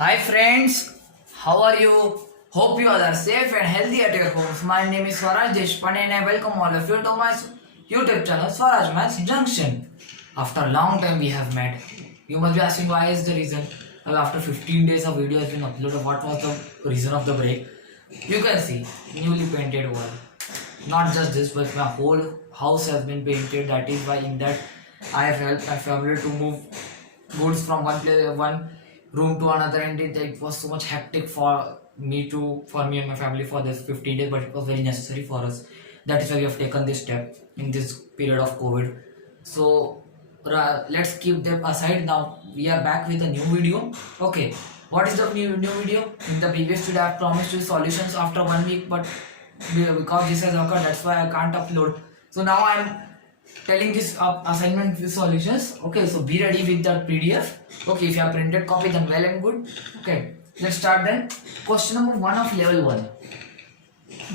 Hi friends, how are you? Hope you all are safe and healthy at your homes. My name is Swaraj Deshpande and I welcome all of you to my YouTube channel Swaraj Maths Junction. After a long time we have met. You must be asking why is the reason? Well, after 15 days of video has been uploaded, what was the reason of the break? You can see newly painted wall. Not just this, but my whole house has been painted. That is why in that I have helped my family to move goods from one room to another, and it was so much hectic for me and my family for this 15 days, but it was very necessary for us. That is why we have taken this step in this period of COVID. So let's keep them aside. Now we are back with a new video. Okay, what is the new video? In the previous video I have promised you solutions after 1 week, but because this has occurred, that's why I can't upload. So now I am telling this assignment with solutions. Okay, so be ready with the PDF. Okay, if you have printed copy, then well and good. Okay, let's start then. Question number 1 of level 1.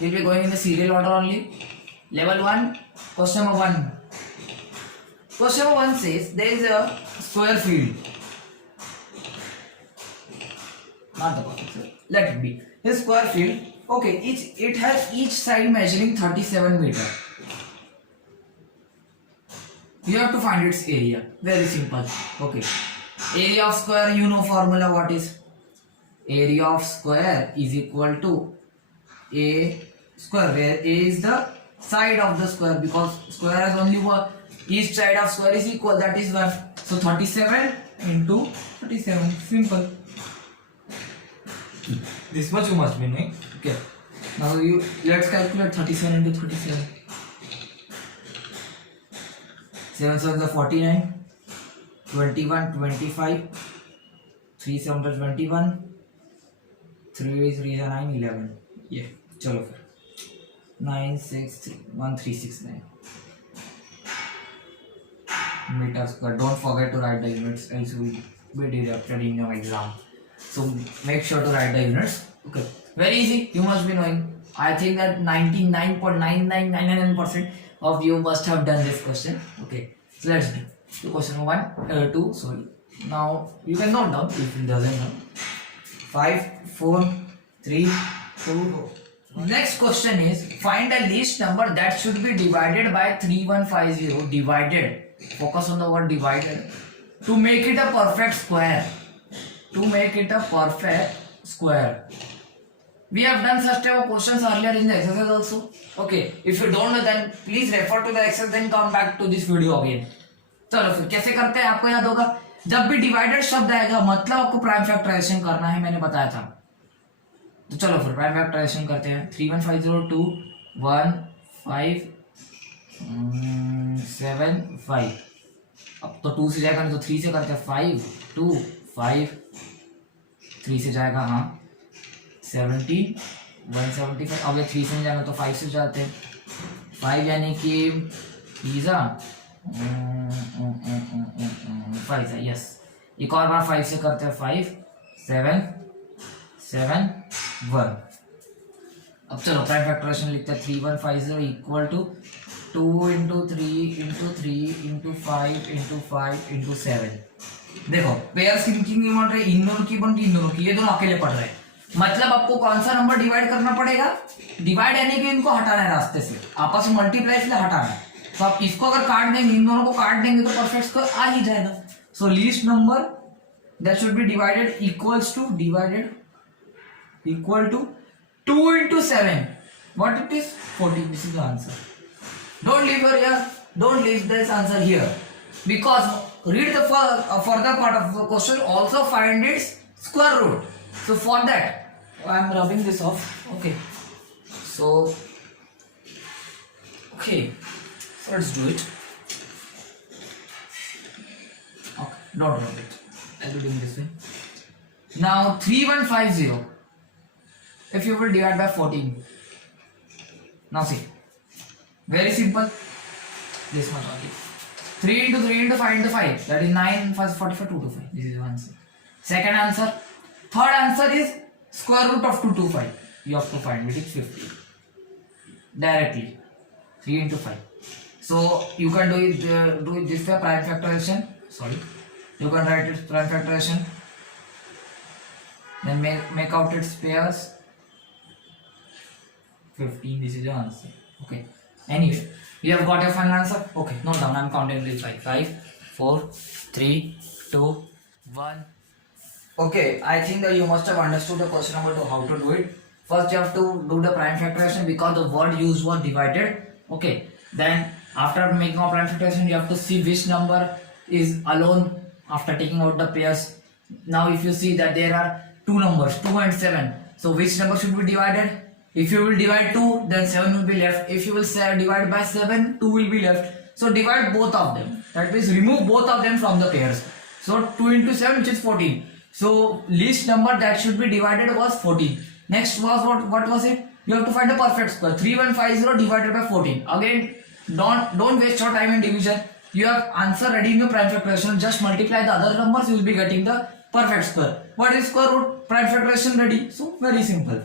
We'll be going in the serial order only. Level 1, question number 1. Question number 1 says there is a square field. Not the perfect, let it be. This square field. Okay, it has each side measuring 37 meter. You have to find its area. Very simple. Okay. Area of square, you know formula what is? Area of square is equal to A square, where A is the side of the square, because square has only one. Each side of square is equal, that is 1. So 37 into 37. Simple. This much you must be knowing. Okay. Now let's calculate 37 into 37. 7 7 is 49, 21, 25, 3 7 is 21, 3 is 3 9, 11. Yeah, chalo फिर 9 6 3 1 3 6 9 meter square. Don't forget to write the units, else you will be deducted in your exam. So make sure to write the units. Okay, very easy. You must be knowing. I think that 99.9999% of you must have done this question. Okay, so let's do question 1 2. Sorry, now you can note down if it doesn't know. 5 4 3 2. Next question is find a least number that should be divided by 3150. Divided, focus on the word divided, to make it a perfect square. To make it a perfect square. We have done such type of questions earlier in the exercise also. Okay, if you don't know, then please refer to the exercise, then come back to this video again. चलो फिर कैसे करते हैं आपको याद होगा. जब भी डिवाइडेड शब्द आएगा मतलब आपको प्राइम फैक्टराइजेशन करना है, मैंने बताया था. तो चलो फिर प्राइम फैक्टराइजेशन करते हैं. 31502 1 5 7 5. अब तो 2 से जाएगा नहीं तो 3 से करते हैं. 5 2 5 3 से जाएगा, हाँ 17 175. अब 3 से नहीं जाना तो 5 से जाते हैं. 5 यानी कि पिज्जा 5 है. यस, एक और बार 5 से करते हैं. 5 7 7 1. अब चलो प्राइम फैक्टराइजेशन लिखते हैं. 3150 equal to 2 into 3 into 3 into 5 into 5 into 7. देखो पेयर्स की नहीं बन रही, इन दोनों की बन रही, इन दोनों की, ये दोनों अकेले पढ़ रहे हैं. मतलब आपको कौन सा नंबर डिवाइड करना पड़ेगा? डिवाइड यानी कि इनको हटाना है रास्ते से, आपस में मल्टीप्लाई इसलिए हटाना है. तो आप इसको अगर काट देंगे, इन दोनों को काट देंगे तो परफेक्ट स्क्वायर आ ही जाएगा. So least number that should be divided equals to 2 into 7. What it is? 14. This is the answer. Don't leave this answer here, because read the further part of the question. Also find its square root. So for that I am rubbing this off. Okay, so let's do it. Okay, not rub it. I'll be doing this way. Now 3150, if you will divide by 14. Now see, very simple. This much only. 3 into 3 into 5 into 5. That is 9 first 45 2 to 5. This is the answer. Second answer. Third answer is square root of 225. You have to find it is 50. Directly. 3 into 5. So you can do it this way. Prime factorization. Sorry. You can write it prime factorization. then make out its pairs. 15, this is your answer. Okay, anyway, you have got your final answer. Okay, note down, I'm counting till 5. 5, 4, 3, 2, 1. Okay, I think that you must have understood the question number 2, how to do it. First you have to do the prime factorization because the word used was divided. Okay, then after making a prime factorization you have to see which number is alone after taking out the pairs. Now if you see that there are two numbers, 2 and 7, so which number should be divided? If you will divide 2, then 7 will be left. If you will say divide by 7, 2 will be left. So divide both of them. That means remove both of them from the pairs. So 2 into 7, which is 14. So least number that should be divided was 14. Next was what was it? You have to find a perfect square. 3150 divided by 14. Again, don't waste your time in division. You have answer ready in your prime factorization. Just multiply the other numbers. You will be getting the perfect square. What is square root? Prime factorization ready. So very simple.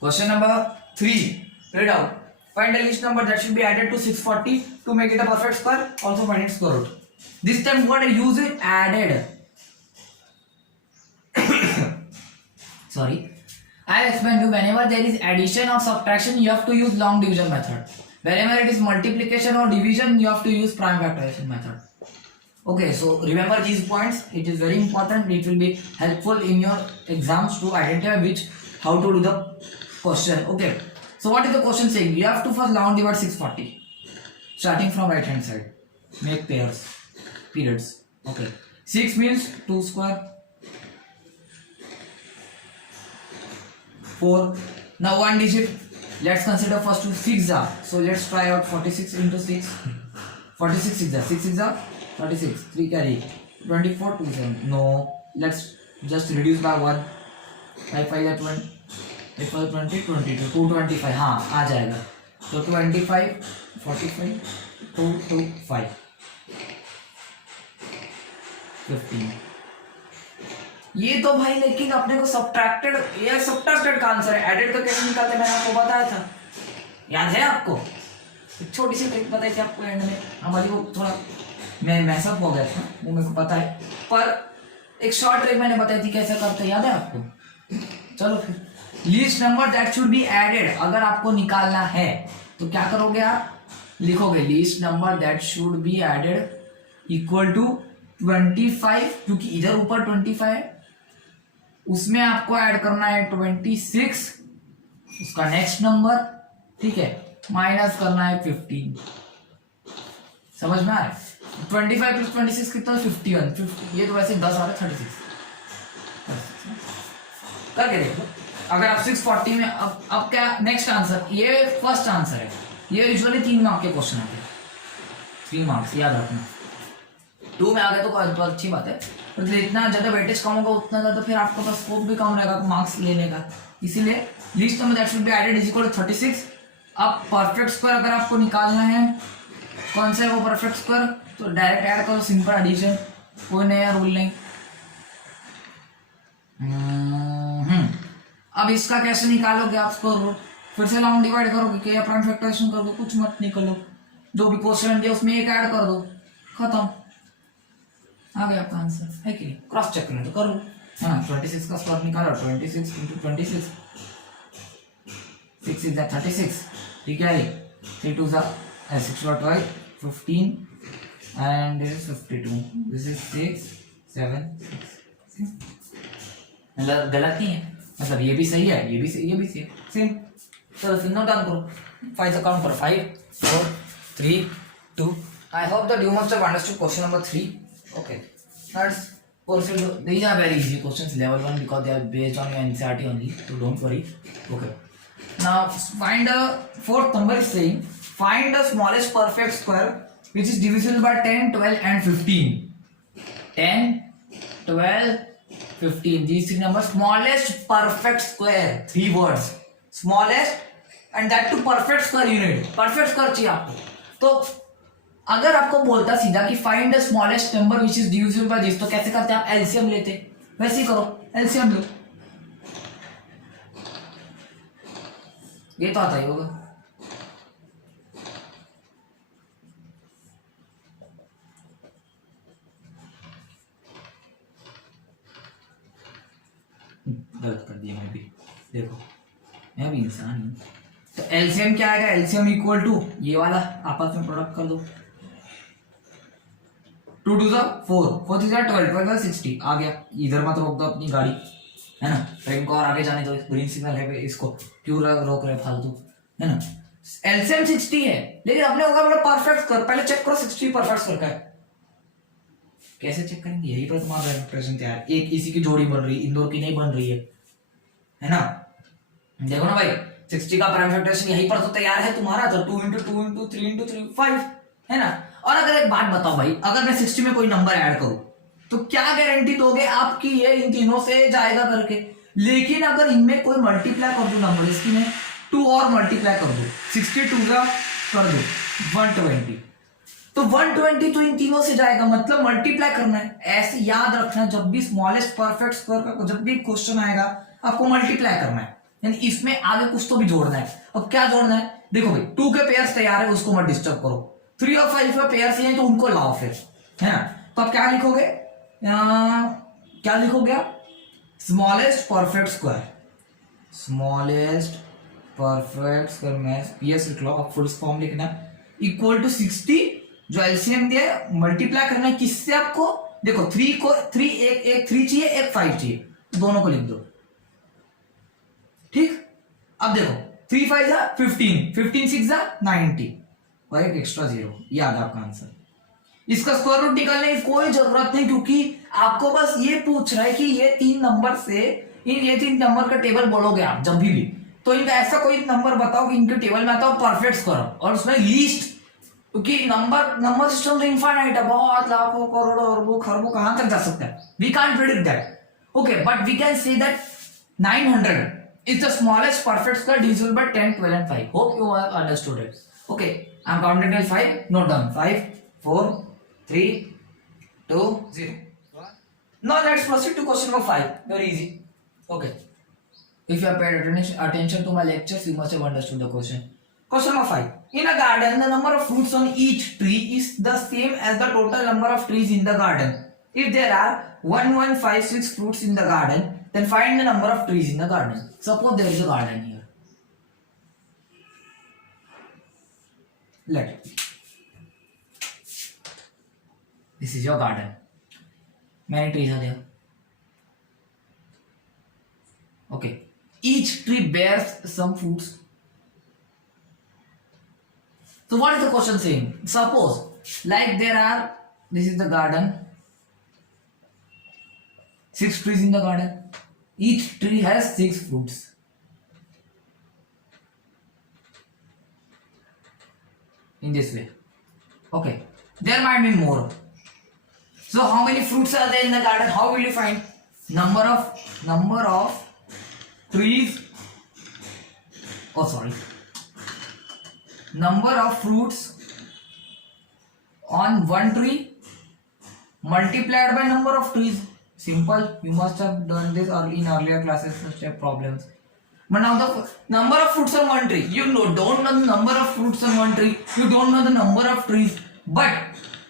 Question number 3. Read out. Find the least number that should be added to 640 to make it a perfect square. Also find its square root. This time what I use it added. Sorry. I explained you whenever there is addition or subtraction you have to use long division method. Whenever it is multiplication or division you have to use prime factorization method. Okay, so remember these points. It is very important. It will be helpful in your exams to identify how to do the question. Okay, so what is the question saying? You have to first long divide 640 starting from right hand side. Make pairs, periods. Okay, 6 means 2 square, 4. Now one digit. Let's consider first to 6 are. So let's try out 46 into 6. 46 is 6 is 36. 3 carry 24 2 7. No, let's just reduce by 1. 5 5 are 20. 5 5 20 22 225. हाँ आ जाएगा. So 25 45 2 2 5 15. ये तो भाई लेकिन अपने को subtracted या subtracted का आंसर है. एडेड तो कैसे निकालते मैंने आपको बताया था. याद है आपको? एक छोटी सी ट्रिक बताई थी आपको एंड में. हमारी वो थोड़ा मैं मैसअप हो गया था, वो मेरे को पता है, पर एक शॉर्ट ट्रिक मैंने बताई थी कैसे करते हैं. याद है आपको? चलो फिर. Least number that should be added. अगर आपको निकालना है तो क्या करोगे आप? लिखोगे least number that should be added equal to 25, क्योंकि इधर ऊपर 25 है, उसमें आपको ऐड करना है 26, उसका नेक्स्ट नंबर, ठीक है, माइनस करना है 15. समझ में आ रहा है? 25 प्लस 26 कितना? 51. ये तो वैसे 10 आ रहा है. 36 करके देखो. अगर आप 640 में अब क्या नेक्स्ट आंसर? ये फर्स्ट आंसर है. ये यूजुअली 3 मार्क के क्वेश्चन आते हैं. 3 मार्क्स याद रखना. 2 में आ गए तो अच्छी बात है, मतलब इतना ज्यादा वेटेज कम होगा उतना ज्यादा फिर आपके पास स्कोप भी कम रहेगा मार्क्स लेने का. इसीलिए least number that should be added is equal to 36. अब परफेक्ट स्क्वायर अगर आपको निकालना है, कौन सा है वो परफेक्ट स्क्वायर? तो डायरेक्ट ऐड करो, सिंपल एडिशन, कोई नया रूल नहीं. अब इसका कैसे निकालोगे आप स्क्वायर रूट? फिर से लॉन्ग डिवाइड करोगे क्या प्राइम फैक्टराइजेशन करोगे? कुछ मत निकालो, जो भी क्वेश्चन दिया उसमें एक ऐड कर दो, खत्म, आ गया आपका आंसर. है कि नहीं? क्रॉस चेक करना तो करो, है ना. 26 का स्क्वायर निकालो. 26 इंटू 26, 6 is 36. ठीक है, 3 2 6 12 15 and this is 52. This is 6 7 6. मतलब गलत नहीं है, मतलब ये भी सही है, ये भी सही, ये भी सही है, सेम. चलो फिर नोट डाउन करो. 5 काउंट करो. 5 4 3 2. I hope that you must have understood question number 3. Okay, let's proceed. These are very easy questions, level 1, because they are based on your NCERT only, so don't worry. Okay, now find a fourth number is saying find the smallest perfect square which is divisible by 10 12 and 15. 10 12 15, these 3 numbers. Smallest perfect square, 3 words, smallest and that to perfect square unit. perfect square चाहिए आपको. तो अगर आपको बोलता सीधा कि find the smallest number which is divisible by this, तो कैसे करते? आप एलसीएम लेते, वैसे ही करो, एलसीएम लो. ये तो आता ही होगा. गलत कर दिया मैं भी, देखो मैं भी इंसान हूँ। तो एलसीएम क्या आएगा, एलसीएम इक्वल टू ये वाला आपस में प्रोडक्ट कर दो, 2 2 4 4 3 12 12 60 आ गया। इधर मत रोक दो अपनी गाड़ी, है ना, ट्रेन को और आगे जाने दो, ग्रीन सिग्नल है, इसको क्यों रोक रहे फालतू, है ना। एलसीएम 60 है, लेकिन अपने होगा मतलब परफेक्ट कर, पहले चेक करो 60 परफेक्ट करके है। कैसे चेक करेंगे, यही पर तुम्हारा प्रश्न तैयार, एक इसी की जोड़ी बन रही है, इंदौर की नहीं बन रही है ना। देखो ना भाई 60 का प्राइम फैक्टराइजेशन यही पर तो तैयार है तुम्हारा, तो 2 × 2 × 3 × 3 5, है ना। और अगर एक बात बताओ भाई, अगर मैं 60 में कोई नंबर ऐड करूं तो क्या गारंटी दोगे आपकी ये इन तीनों से जाएगा करके। लेकिन अगर इनमें कोई मल्टीप्लाई कर दो नंबर, इसकी मैं 2 और मल्टीप्लाई कर दो, 62 का कर दो 120, तो 120 तो इन तीनों से जाएगा, मतलब मल्टीप्लाई करना है। ऐसे याद रखना, जब भी स्मॉलेस्ट परफेक्ट स्क्वायर का जब भी क्वेश्चन आएगा आपको मल्टीप्लाई करना है, यानी इसमें आगे कुछ तो भी जोड़ना है। अब क्या जोड़ना है, देखो भाई 2 के पेयर्स तैयार है, उसको मत डिस्टर्ब करो, 3 और 5 के पेयर्स हैं तो उनको लाओ फिर, है ना। तो अब क्या लिखोगे, क्या लिखोगे, smallest perfect square, smallest perfect square में पीएस लिख लो, अब फुल फॉर्म लिखना, इक्वल टू 60, जो एलसीएम दिया मल्टीप्लाई करना है किससे आपको, देखो 3 को 3 एक 3 चाहिए, एक 5 चाहिए, दोनों को लिख दो, ठीक। अब देखो 3 5 जा 15, 15 6 जा 90 और एक एक्स्ट्रा 0, ये आ गया आपका आंसर। इसका स्क्वायर रूट निकालने की कोई जरूरत नहीं, क्योंकि आपको बस ये पूछ रहा है कि ये 3 नंबर से ये 3 नंबर का टेबल बोलोगे आप जब भी तो इनका ऐसा कोई नंबर बताओ कि इनके टेबल में आता हो परफेक्ट स्क्वायर और उसमें लीस्ट, क्योंकि नंबर सिस्टम तो इनफाइनाइट है, बहुत लाखों करोड़ों अरबों खरबों कहां तक जा सकता है, we can't predict that, okay, but we can say that 900 is the smallest perfect square divisible by 10 12 and 5. Hope you have understood it. Okay, I'm counting till 5, note down, 5 4 3 2 0. Now let's proceed to question number 5, very easy. Okay, if you have paid attention to my lectures, you must have understood the question. Question number 5. In a garden, the number of fruits on each tree is the same as the total number of trees in the garden. If there are 1 1 5 6 fruits in the garden, then find the number of trees in the garden. Suppose there is a garden here. Let this is your garden. Many trees are there. Okay. Each tree bears some fruits. So what is the question saying? Suppose like there are, this is the garden, 6 trees in the garden. Each tree has 6 fruits. In this way. Okay. There might be more. So how many fruits are there in the garden? How will you find? Number of trees. Oh sorry. Number of fruits on one tree multiplied by number of trees. Simple. You must have done this in earlier classes, such problems. But now the number of fruits on one tree. You don't know the number of fruits on one tree. You don't know the number of trees. But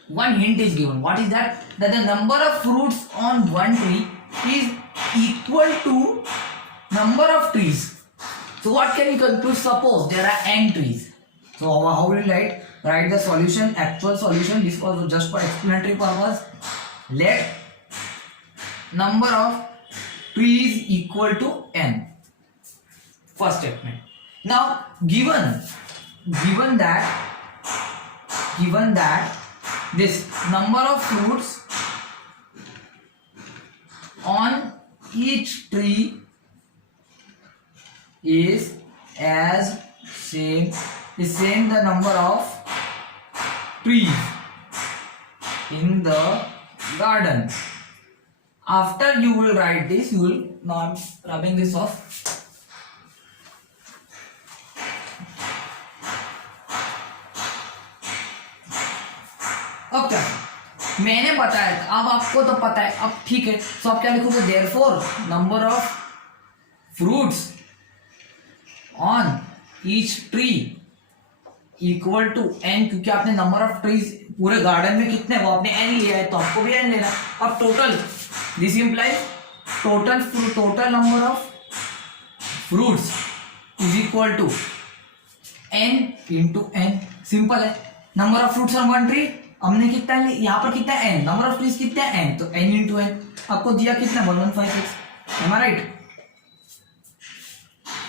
one hint is given. What is that? That the number of fruits on one tree is equal to number of trees. So what can you conclude? Suppose there are n trees. So how will you write the solution? Actual solution. This was just for explanatory purpose. Let number of trees equal to n. First statement. Now given that this number of fruits on each tree is same the number of trees in the garden. After you will write this, you will, now I'm rubbing this off. अब क्या मैंने बताया, अब आपको तो पता है, अब ठीक है। तो आप क्या लिखोगे, therefore number of fruits on each tree equal to n, क्योंकि आपने नंबर ऑफ ट्रीज पूरे गार्डन में कितने वो आपने n लिया है, तो आपको भी n लेना। अब total, this implies total number of fruits is equal to n into n. Simple है. Number of fruits on one tree हमने कितना है, यहाँ पर कितना है n, नंबर ऑफ ट्रीज कितना है n, तो n इंटू एन. आपको दिया कितना 1156. एम आई राइट.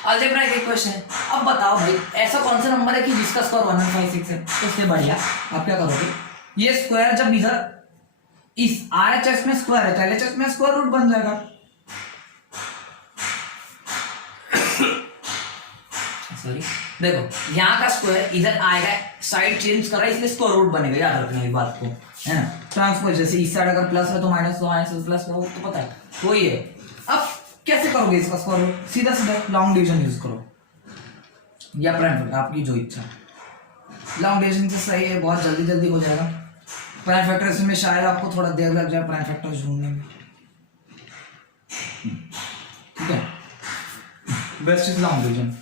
अलजेब्राइक इक्वेशन है. अब बताओ भाई ऐसा कौन सा नंबर है कि जिसका स्क्वायर 1156 है. तो उससे बढ़िया आप क्या करोगे, ये स्क्वायर जब इधर इस RHS में स्क्वायर है तो LHS में स्क्वायर रूट बन जाएगा. सॉरी, देखो यहाँ का स्क्वायर इधर आएगा, साइड चेंज कर रहा है इसलिए स्क्वायर रूट बनेगा. याद रखना ये बात को, है ना. ट्रांसपोज जैसे इस साइड अगर प्लस है तो माइनस, तो माइनस प्लस तो पता है वो ही है. अब कैसे करोगे इसका स्क्वायर रूट, सीधा सीधा लॉन्ग डिवीजन यूज करो या प्राइम फैक्टर, आपकी जो इच्छा. लॉन्ग डिवीजन से सही है, बहुत जल्दी जल्दी हो जाएगा. प्राइम फैक्टर में शायद आपको थोड़ा देर लग जाए प्राइम फैक्टर ढूंढने में. ठीक है. Best is long division.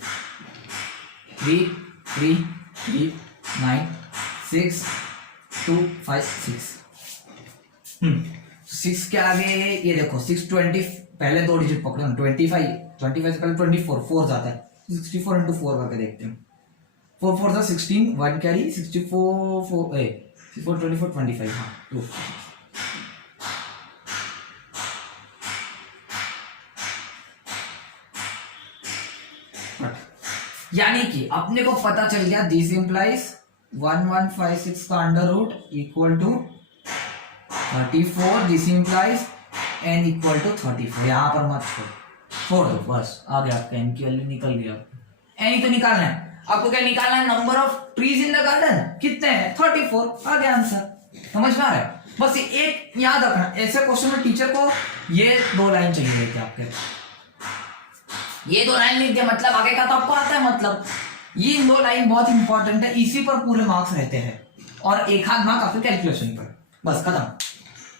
3 3 3 9 6 2 5 6. 6 के आगे ये देखो 620, पहले दो डिजिट पकड़ो ना. 25 से पहले 24 4 जाता है. 64 इंटू 4 करके देखते हैं. 4 4 16, 1 कैरी 64 4 24 25. हाँ 2. यानी कि अपने को पता चल गया दिस इंप्लाइज 1156 का under root equal to 34. This implies n equal to 34. यहां पर मत छोड़ दो, बस आ गया आपका n की वैल्यू निकल गया. n ही तो निकालना है आपको. क्या निकालना है, number of trees in the garden कितने हैं 34. आ गया आंसर. समझ में आ रहा है. बस एक याद रखना, ऐसे क्वेश्चन में टीचर को ये 2 लाइन चाहिए थे आपके. ये 2 लाइन लिख दिया मतलब आगे का तो आपको आता है. मतलब ये 2 लाइन बहुत इंपॉर्टेंट है, इसी पर पूरे मार्क्स रहते हैं. और एक आध मार्क आपके कैलकुलेशन पर, बस खत्म.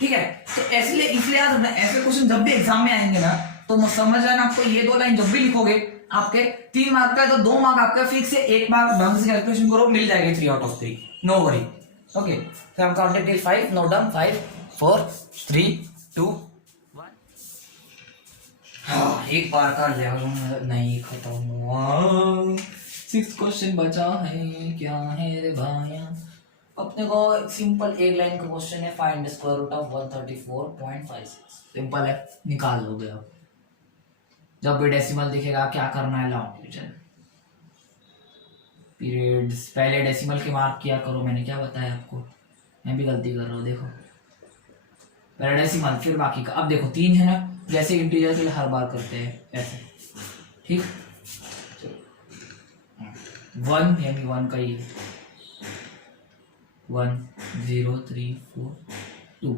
ठीक है. तो इसलिए याद रखना, ऐसे क्वेश्चन जब भी एग्जाम में आएंगे ना तो समझ जाना आपको, ये 2 लाइन जब भी लिखोगे आपके 3 मार्क का है तो 2 मार्क आपका फिक्स है. 1 मार्क ढंग से कैलकुलेशन करो, मिल जाएगा 3 out of 3. No worry. Okay, so I'm counting till 5. Note down 5 4 3 2 1. हाँ, एक बार का लेवल नहीं खत्म हुआ. 6 क्वेश्चन बचा है. क्या है रे भाइया. अपने को सिंपल एक लाइन का क्वेश्चन है, find square root of 134.56. Simple है, निकाल लोगे आप. जब भी डेसिमल दिखेगा क्या करना है, लॉन्ग डिवीजन. पीरियड्स पहले डेसिमल के मार्क किया करो. मैंने क्या बताया आपको, मैं भी गलती कर रहा हूँ. देखो पहले डेसिमल फिर बाकी का. अब देखो 3 है ना, जैसे इंटीजर के लिए हर बार करते हैं ऐसे. ठीक, 1 यानी 1 का ही 1 0 3 4 2.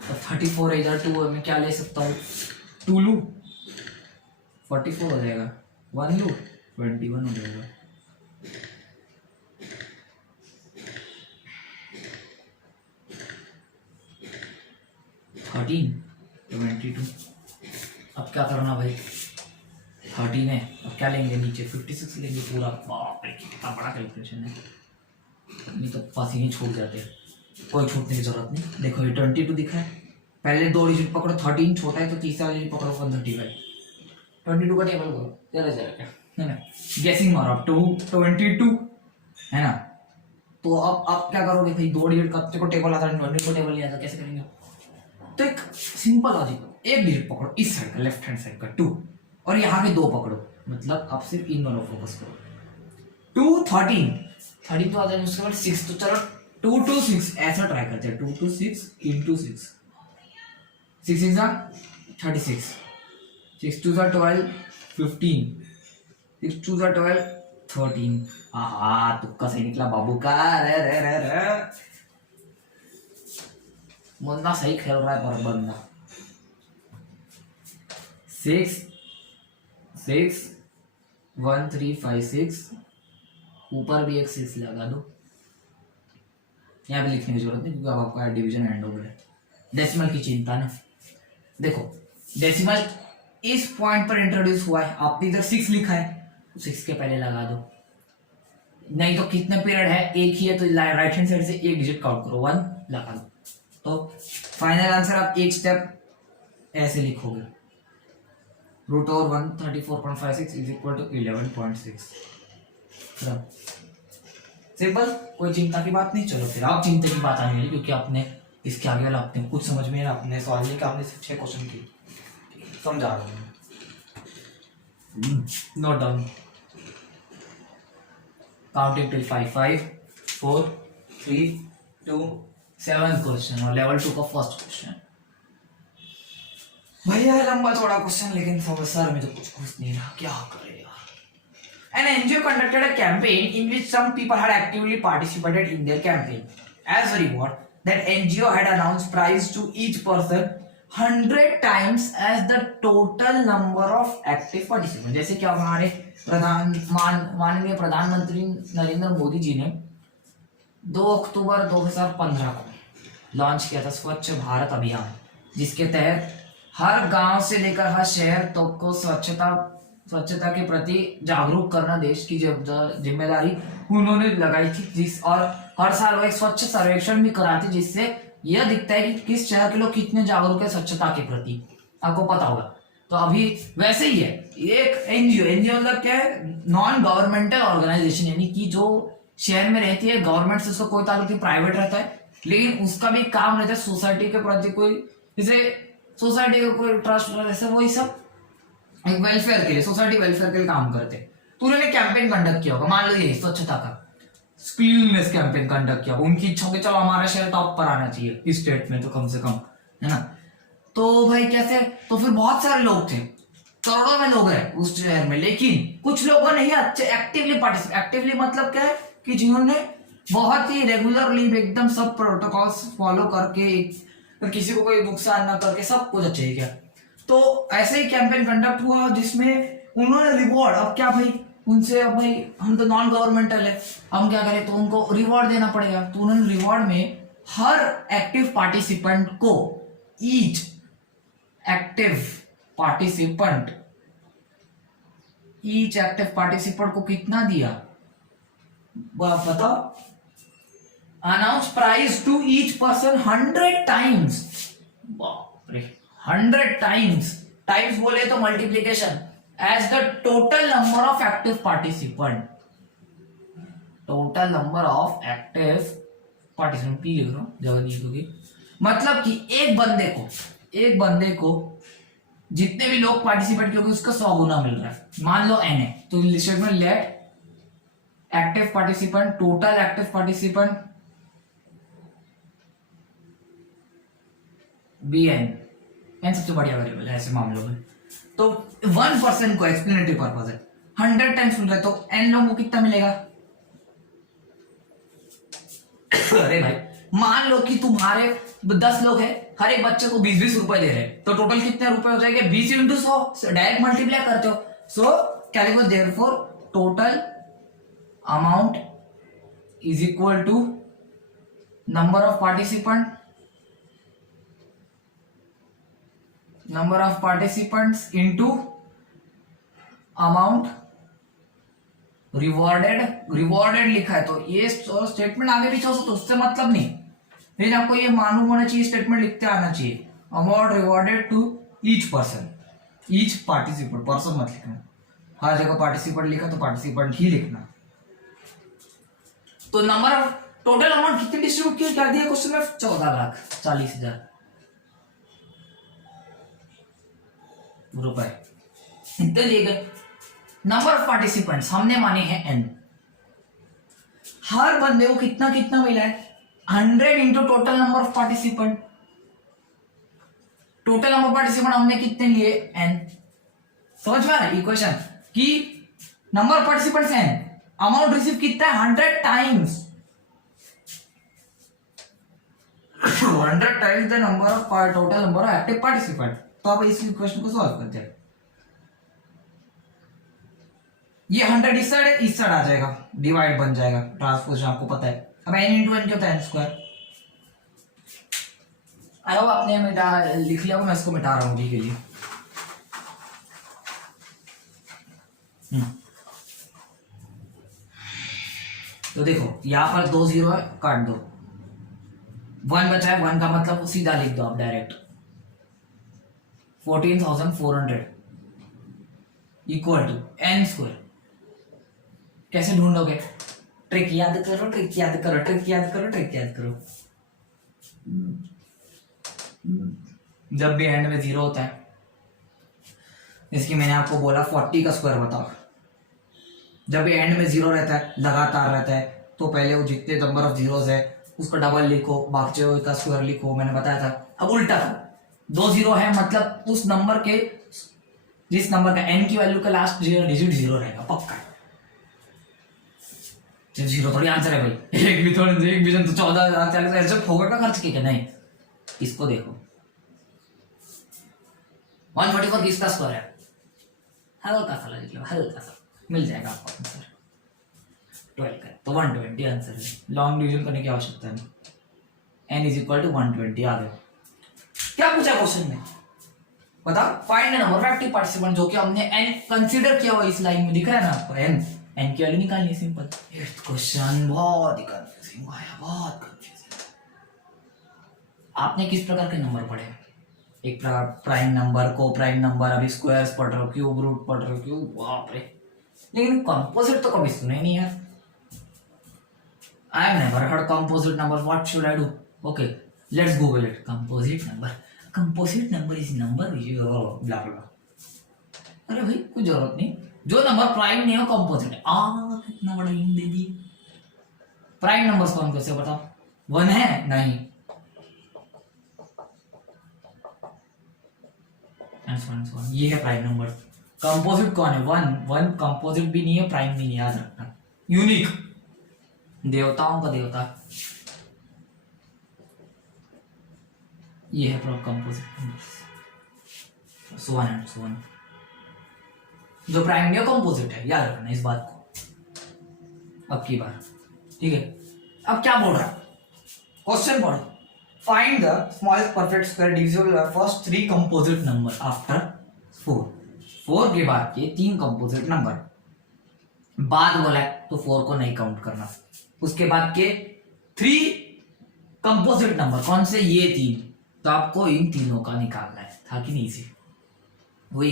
तो 34 है इधर 2 है, मैं क्या ले सकता हूँ 2 लूँ 44 हो जाएगा. 1 लूँ 21 हो जाएगा. थर्टीन 22. अब क्या करना भाई, 13 है. अब क्या लेंगे नीचे 56 लेंगे पूरा. बाप रे कितना बड़ा कैलकुलेशन है. नहीं तो पसीने छूट जाते हैं. कोई छूटने की जरूरत नहीं. देखो ये 22 दिखा है, पहले 2 डिजिट पकड़ो. 13 छोटा है तो तीसरा डिजिट पकड़ो 135. 22 का टेबल करो जरा जरा, है ना. गेसिंग मारो 22 है ना. तो अब क्या करोगे भाई, 2 डिजिट का को टेबल आता है, 22 को टेबल नहीं आता, कैसे करेंगे. तो एक सिंपल लॉजिक, एक डिजिट पकड़ो इस साइड का, लेफ्ट हैंड साइड का 2, और यहाँ के 2 पकड़ो. मतलब आप सिर्फ इन दोनों फोकस करो. 2 13 तो आ जाएगा. उसके बाद 6, तो चलो 2 2 6 ऐसा ट्राई करते हैं. 2 2 6 into 6 6 is 36. 6 2 12 15. 6 2 12 13. हाँ तुक्का सही निकला बाबू का. रे बंदा सही खेल रहा है पर बंदा. 6 6 1 3 5 6. ऊपर भी एक 6 लगा दो. यहाँ पे लिखने की जरूरत नहीं क्योंकि अब आपका डिवीजन एंड हो गया. डेसिमल की चिंता ना. देखो डेसिमल इस पॉइंट पर इंट्रोड्यूस हुआ है, आपने इधर 6 लिखा है, 6 के पहले लगा दो. नहीं तो कितने पीरियड है, एक ही है तो राइट हैंड साइड से एक डिजिट काउंट करो, 1 लगा दो. तो फाइनल आंसर आप एक स्टेप ऐसे लिखोगे. Root over 134.56 is equal to 11.6। Simple, कोई चिंता की बात नहीं। चलो फिर अब चिंता की बात आने वाली, क्योंकि आपने इसके आगे वाला आपने कुछ समझ में आपने सवाल नहीं, आपने सिर्फ 6 क्वेश्चन की समझा रहा हूँ। Note down, counting till 5 5 4 3 2 7 question और लेवल 2 का फर्स्ट क्वेश्चन। भैया लंबा थोड़ा क्वेश्चन, लेकिन सर में तो कुछ नहीं रहा, क्या करे यार। An NGO conducted a campaign in which some people had actively participated in their campaign. As a reward, that NGO had announced prize to each person 100 times as the total number of active participants. जैसे कि हमारे माननीय प्रधानमंत्री नरेंद्र मोदी जी ने 2 अक्टूबर 2015 को launch किया था स्वच्छ भारत अभियान, जिसके तहत हर गांव से लेकर हर शहर तक को स्वच्छता के प्रति जागरूक करना देश की जिम्मेदारी उन्होंने लगाई थी। जिस और हर साल वो एक स्वच्छ सर्वेक्षण भी कराते, जिससे यह दिखता है कि किस शहर के लोग कितने जागरूक है स्वच्छता के प्रति, आपको पता होगा। तो अभी वैसे ही है, एक एनजीओ मतलब क्या है, नॉन गवर्नमेंटल ऑर्गेनाइजेशन, यानी कि जो शहर में रहती है, गवर्नमेंट से उसका कोई ताल्लुक नहीं, प्राइवेट रहता है, लेकिन उसका भी काम रहता है सोसाइटी के प्रति, कोई जैसे सोसाइटी का कोई ट्रस्ट ऐसे, वही सब एक वेलफेयर के लिए, सोसाइटी वेलफेयर के लिए काम करते। तो उन्होंने कैंपेन कंडक्ट किया होगा, मान लो ये स्वच्छता का क्लीननेस कैंपेन कंडक्ट किया, उनकी इच्छा कि चलो हमारा शहर टॉप पर आना चाहिए इस स्टेट में तो कम से कम, है ना। तो भाई कैसे, तो फिर बहुत सारे लोग थे, करोड़ों में लोग हैं उस शहर में, लेकिन कुछ लोगों ने ही अच्छे एक्टिवली मतलब क्या है कि जिन्होंने बहुत ही रेगुलरली एकदम सब प्रोटोकॉल्स फॉलो करके, किसी को कोई नुकसान ना करके सब कुछ अच्छे ही किया। तो ऐसे ही कैंपेन कंडक्ट हुआ जिसमें उन्होंने रिवॉर्ड, अब क्या भाई उनसे, अब भाई हम तो नॉन गवर्नमेंटल है, हम क्या करें, तो उनको रिवॉर्ड देना पड़ेगा। तो उन्होंने रिवॉर्ड में हर एक्टिव पार्टिसिपेंट को, ईच एक्टिव पार्टिसिपेंट को कितना दिया बताओ, announce prize to each person 100 times. बाप रे, 100 टाइम्स बोले तो multiplication, as the total number of active participant, P लिख रहा हूं जगह लिखोगे, मतलब कि एक बंदे को जितने भी लोग पार्टिसिपेट किए उसका 100 गुना मिल रहा है। मान लो n है, तो statement let active participant, total active participant bn, n सबसे बढ़िया वेरिएबल है ऐसे मामलों में। तो 1% को एक्सप्लेनेटरी पर्पस है, 100 टाइम्स मिल रहा है, तो n लोगों को कितना मिलेगा। अरे भाई मान लो कि तुम्हारे 10 लोग हैं, हर एक बच्चे को 20-20 रुपए दे रहे हैं, तो टोटल कितने रुपए हो जाएंगे, 20 इंटू 100, डायरेक्ट मल्टीप्लाई करते हो। सो क्या लिखो, therefore total amount is equal to number of participants into amount rewarded लिखा है, तो ये स्टेटमेंट आगे पीछे हो तो उससे मतलब नहीं, लेकिन आपको ये मालूम होना चाहिए, स्टेटमेंट लिखते आना चाहिए, amount rewarded to each participant, person मत लिखना, हर जगह पार्टिसिपेंट लिखा तो पार्टिसिपेंट ही लिखना। तो नंबर ऑफ टोटल अमाउंट कितनी डिस्ट्रीब्यूट किया, क्या दिया क्वेश्चन में, 14,40,000 रुपए इतने दिए गए। नंबर ऑफ पार्टिसिपेंट्स हमने माने हैं n, हर बंदे को कितना कितना मिला है, 100 into total number of participant, total number of participant हमने कितने लिए n, समझ में आ रहा है इक्वेशन कि number of participants n, amount receive कितना है 100 times, 100 times the number of total number of active participant. तो अब इस इक्वेशन को सॉल्व करते हैं, ये 100 इस साइड आ जाएगा, डिवाइड बन जाएगा, ट्रांसपोजिशन आपको पता है। अब n इंटू n क्या होता है, n स्क्वायर। आई होप आपने लिख लिया होगा, मैं इसको मिटा रहा हूं अभी के लिए। तो देखो यहां पर 2 0 है, काट दो, 1 बचा है, 1 का मतलब सीधा लिख दो आप direct, 14,400 equal to n square. कैसे ढूंढोगे? ट्रिक याद करो, ट्रिक याद करो, ट्रिक याद करो, ट्रिक याद करो। जब भी एंड में 0 होता है, इसकी मैंने आपको बोला 40 का स्क्वायर बताओ। जब भी एंड में 0 रहता है, लगातार रहता है, तो पहले वो जितने नंबर ऑफ जीरोस है उसका डबल लिखो, बाकी का स्क्वायर लिखो, मैंने बताया था। अब उल्टा करो, 2 0 है मतलब उस नंबर के, जिस नंबर का एन की वैल्यू का लास्ट डिजिट 0 रहेगा पक्का। जब 0 थोड़ी आंसर है भाई, एक भी थोड़ी, एक भी तो 14 ऐसे होगा का खर्च किया नहीं। इसको देखो, 144 किसका स्क्वायर है? हल्का सा लिख लो, हल्का सा मिल जाएगा आपको आंसर। 12 का तो 120 आंसर है। लॉन्ग डिवीजन करने की आवश्यकता नहीं। n इज इक्वल टू 120 आ गया। क्या पूछा क्वेश्चन में बताओ? Find the number of active participant, जो कि हमने n कंसीडर किया हुआ इस लाइन में दिख रहा है ना आपको, n की वैल्यू निकालनी है, सिंपल। क्वेश्चन बहुत ही कंफ्यूजिंग है, बहुत कंफ्यूजिंग। आपने किस प्रकार के नंबर पढ़े? एक प्रकार प्राइम नंबर, को प्राइम नंबर, अभी स्क्वायर्स पढ़ रहे हो, क्यूब रूट पढ़ रहे हो, क्यूब, बाप रे। लेकिन कंपोजिट तो कभी सुने नहीं यार। I have never heard composite number. What should I do? Okay, let's Google it. Composite number. Composite number is number which is blah blah blah. अरे भाई कुछ जरूरत नहीं, जो नंबर प्राइम नहीं हो कंपोजिट है। कितना बड़ा हिंट दे दिए। प्राइम नंबर्स कौन कैसे बताओ? 1 है नहीं, ये है प्राइम नंबर। कंपोजिट कौन है? 1 कंपोजिट भी नहीं है, प्राइम भी नहीं, याद रखना। यूनिक, देवताओं का देवता, ये है composite numbers, so on and so on. जो प्राइम नहीं है कंपोजिट है, याद रखना इस बात को। अब की बार ठीक है। अब क्या बोल रहा है क्वेश्चन? पढ़ो, find the smallest perfect square divisible by first 3 composite number after 4 के बाद के 3 कंपोजिट नंबर। बाद बोला है तो 4 को नहीं काउंट करना। उसके बाद के 3 कंपोजिट नंबर कौन से? ये 3। तो आपको इन तीनों का निकालना है। था कि नहीं? इसी वही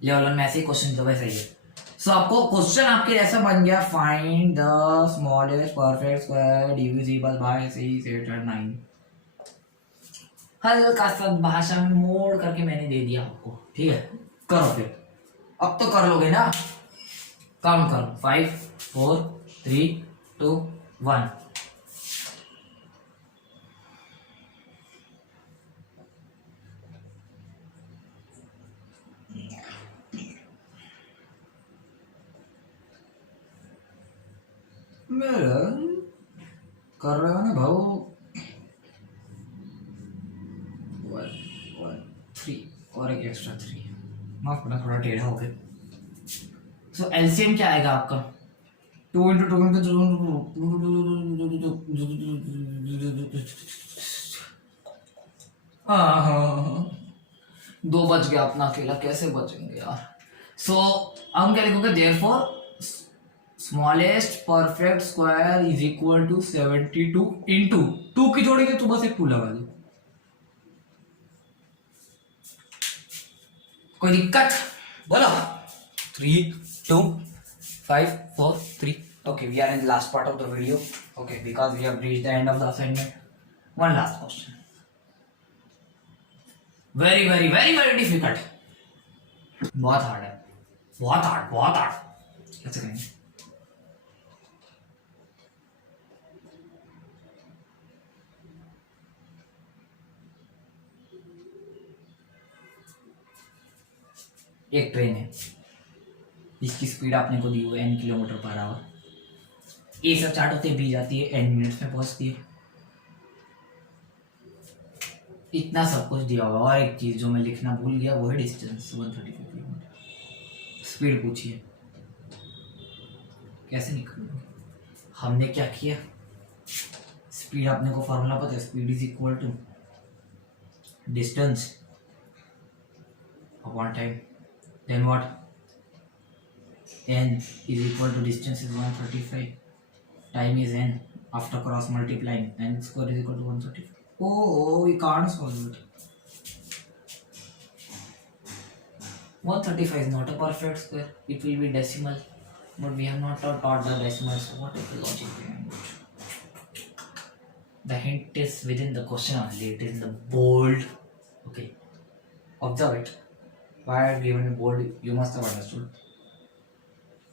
लेवल 1 में ऐसे ही क्वेश्चन तो वैसा ही है। सो आपको क्वेश्चन आपके ऐसा बन गया, find the smallest perfect square divisible by 6, 8 और 9। हल्का सा भाषा में मोड़ करके मैंने दे दिया आपको, ठीक है। करो फिर, अब तो कर लोगे ना? काउंट करो, 5 4 3 2 1। मेरा कर रहे हो ना भाऊ? 1 1 3 और एक एक्स्ट्रा 3, माफ करना थोड़ा टेढ़ा हो गया। सो एलसीएम क्या आएगा आपका? 2 × 2 × 2 बच गया अपना अकेला, कैसे बचेंगे यार? सो हम क्या लिखोगे? Therefore smallest perfect square is equal to 72 into 2 की जोड़ेंगे तो बस एक 2 लगा दो। कोई दिक्कत? बोलो। 3 2 5 4 3। Okay, we are in the last part of the video. Okay, because we have reached the end of the assignment. One last question. Very very very very difficult. बहुत हार्ड है, बहुत हार्ड, बहुत हार्ड। कैसे करेंगे? एक train है जिसकी speed आपने को दी हुई है n किलोमीटर/आवर। ए से स्टार्ट होते बी जाती है, n मिनट्स में पहुंचती है। इतना सब कुछ दिया हुआ। और एक चीज जो मैं लिखना भूल गया वो है डिस्टेंस, 135 किलोमीटर। स्पीड पूछिए कैसे निकालोगे? हमने क्या किया? स्पीड आपने को फॉर्मूला पता है, speed is equal to distance upon time. Then what? n is equal to distance is 135. Time is n. After cross multiplying, n square is equal to 135. Oh, we can't solve it. 135 is not a perfect square. It will be decimal. But we have not taught the decimal, so what is the logic behind it? The hint is within the question only. It is in the bold. Okay. Observe it. Why I have given a bold? You must have understood.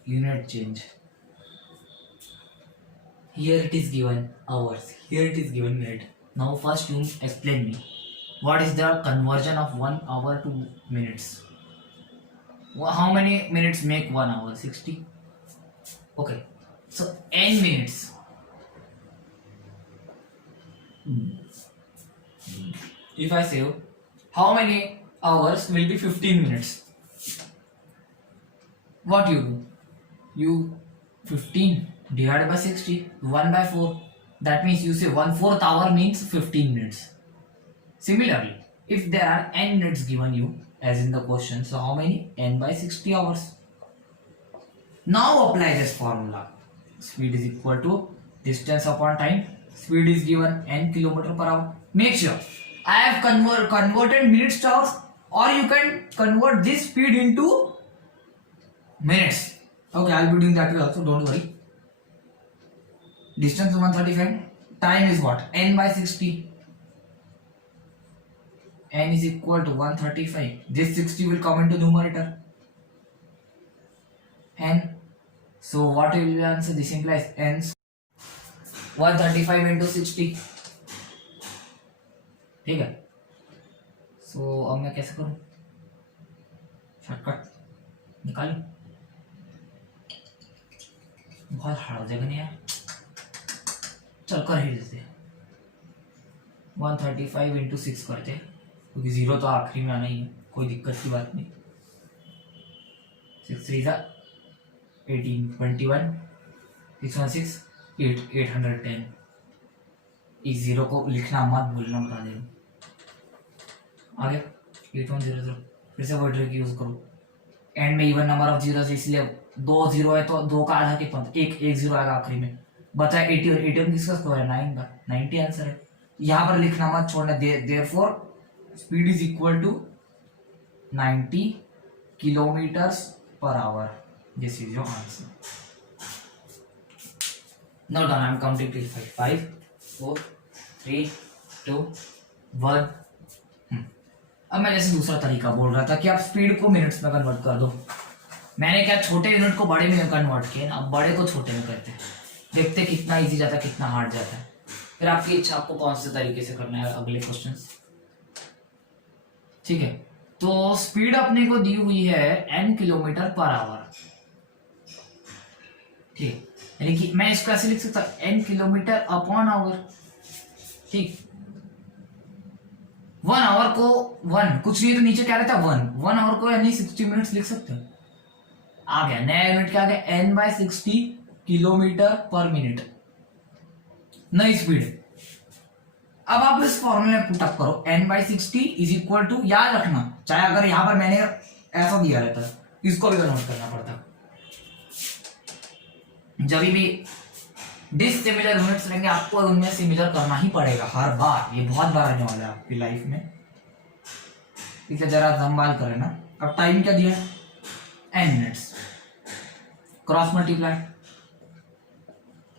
Unit change. Here it is given hours. Here it is given minute. Now first you explain me. What is the conversion of 1 hour to minutes? How many minutes make 1 hour? 60. Okay. So n minutes. If I say how many hours will be 15 minutes? What you do? You 15 divided by 60, 1 by 4. That means you say 1/4 hour means 15 minutes. Similarly, if there are n minutes given you, as in the question, so how many? N by 60 hours. Now apply this formula. Speed is equal to distance upon time. Speed is given n km/h. Make sure I have converted minutes to hours, or you can convert this speed into minutes. Okay, I'll be doing that way also, don't worry. Distance is 135. Time is what? N by 60. N is equal to 135. This 60 will come into numerator. N. So what will be the answer? This implies N. 135 into 60. ठीक है. So अब मैं कैसे करूँ? Shortcut निकालूं? बहुत hard हो जाएगा नहीं यार. चल कर ही देते. 135 into 6 करते हैं, क्योंकि 0 तो आखिरी में आना ही है, कोई दिक्कत की बात नहीं. 6 3 जा 18, 21, 6 1 6 8, 810. इस 0 को लिखना मत भूलना, बता दे. आगे 8100. फिर से वो ट्रिक यूज करो. एंड में इवन नंबर ऑफ जीरोस, इसलिए 2 0 है तो 2 का आधा कितना? एक 0 आएगा आखिरी में. बताया 81 किसका स्क्वायर है? 9 का. 90 आंसर है. यहाँ पर लिखना मत छोड़ना. Therefore speed is equal to 90 km/h. This is your answer. Now done. I am counting till 5 4 3 2 1. अब मैं जैसे दूसरा तरीका बोल रहा था कि आप स्पीड को मिनट्स में कन्वर्ट कर दो. मैंने क्या छोटे यूनिट को बड़े में कन्वर्ट किए ना, अब बड़े को छोटे में करते हैं. देखते कितना इजी जाता है, कितना हार्ड जाता है. फिर आपकी इच्छा, आपको कौन से तरीके से करना है अगले क्वेश्चंस. ठीक है. तो स्पीड अपने को दी हुई है n km/h. ठीक. यानी कि मैं इसको ऐसे लिख सकता हूं n km/h. ठीक. 1 आवर को 1 कुछ नहीं तो नीचे क्या रहता है 1 आवर को यानी 60 मिनट्स लिख सकते हैं. आ गया नया यूनिट. क्या आ गया? n by 60 km/min. नई स्पीड. अब आप इस फॉर्मूले में पुट अप करो. n by 60 is equal to, याद रखना, चाहे अगर यहां पर मैंने ऐसा दिया रहता, इसको भी कन्वर्ट करना पड़ता. जब भी डिसिमिलर यूनिट्स रहेंगे आपको उनमें सिमिलर करना ही पड़ेगा हर बार. ये बहुत बार आने वाला है आपकी लाइफ में. इसे जरा संभाल करें ना. अब टाइम क्या दिया है? n minutes. क्रॉस मल्टीप्लाई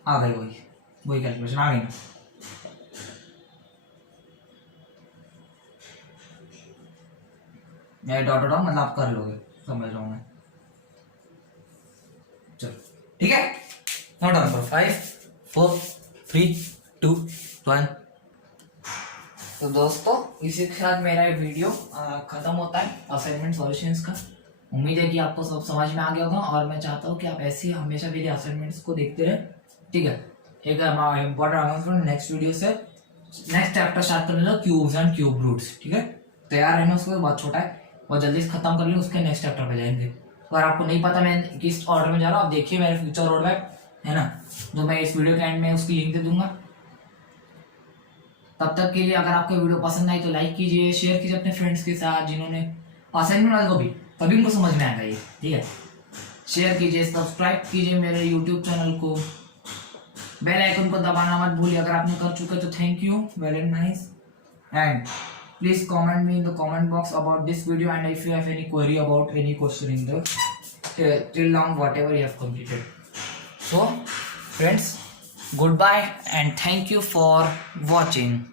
आ गई. वही कैलकुलेशन आ गई ना. मैं डॉट डॉट मतलब आप कर लोगे, समझ रहा हूं मैं. चलो ठीक है. नोट डाउन करो. 5 4 3 2 1. तो दोस्तों इसी के साथ मेरा ये वीडियो खत्म होता है असाइनमेंट सॉल्यूशंस का. उम्मीद है कि आपको सब समझ में आ गया होगा, और मैं चाहता हूँ कि आप ऐसे हमेशा मेरे असाइनमेंट्स को देखते रहे. ठीक है. एक इम्पोर्टेंट अनाउंसमेंट नेक्स्ट वीडियो से. नेक्स्ट चैप्टर स्टार्ट करने लगा क्यूब्स एंड क्यूब रूट्स. ठीक है. तैयार रहना. उसको बहुत छोटा है, बहुत जल्दी से खत्म कर लें. उसके नेक्स्ट चैप्टर पे जाएंगे. अगर आपको नहीं पता मैं किस ऑर्डर में जा रहा हूँ, आप देखिए मेरे फ्यूचर रोड मैप है ना, जो मैं इस वीडियो के एंड में उसकी लिंक दे दूंगा. तब तक के लिए अगर आपको वीडियो पसंद आई तो लाइक कीजिए, शेयर कीजिए अपने फ्रेंड्स के साथ जिन्होंने असाइनमेंट वाले को भी, तभी उनको समझ में आएगा ये. ठीक है. शेयर कीजिए, सब्सक्राइब कीजिए मेरे यूट्यूब चैनल को, बेल आइकन को दबाना मत भूलिए. अगर आपने कर चुके तो thank you, very nice. And Please comment me in the comment box about this video, and if you have any query about any question in the till now whatever you have completed. So friends, goodbye and thank you for watching.